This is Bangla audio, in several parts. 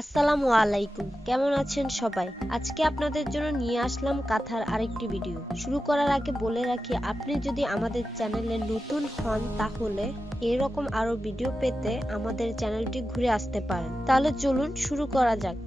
আসসালামু আলাইকুম, কেমন আছেন সবাই? আজকে আপনাদের জন্য নিয়ে আসলাম কাঁথার আরেকটি ভিডিও। শুরু করার আগে বলে রাখি, আপনি যদি আমাদের চ্যানেলে নতুন হন তাহলে এরকম আরো ভিডিও পেতে আমাদের চ্যানেলটি ঘুরে আসতে পারেন। তাহলে চলুন শুরু করা যাক।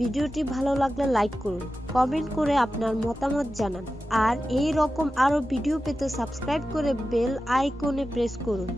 ভিডিওটি ভালো লাগলে লাইক করুন, কমেন্ট করে আপনার মতামত জানান, আর এই রকম আরো ভিডিও পেতে সাবস্ক্রাইব করে বেল আইকনে প্রেস করুন।